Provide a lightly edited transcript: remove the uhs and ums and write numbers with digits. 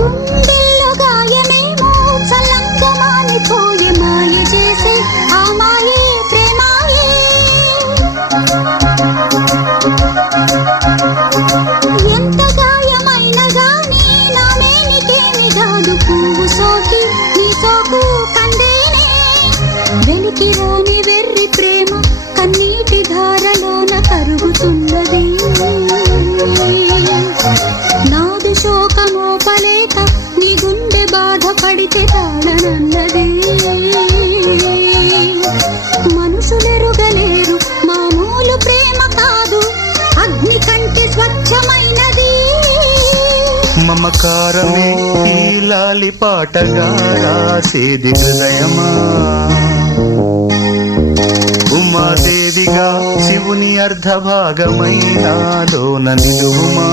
గుండెల్లో గాయమేమో చల్లంగా మానిపోయే మాయ చేసే ఆ మాయే ప్రేమాయే. ఎంత గాయమైనా గానీ నా మేనికేమి కాదు పువ్వు సోకి నీ సోకు కందేనే. వెలికి రాని వెర్రి ప్రేమ కన్నీటి ధారలోన కరుగుతున్నది. నాదు శోకమోపలేక నీ గుండె బాధపడితే తాళనన్నది. మనుషులెరుగలేరు మామూలు ప్రేమ కాదు అగ్ని కంటే స్వచ్ఛమైనది. మమకారమే ఈ లాలి పాటగా రాసేది హృదయమా. ఉమాదేవిగా శివుని అర్ధభాగమైనాలోన నిలువుమా.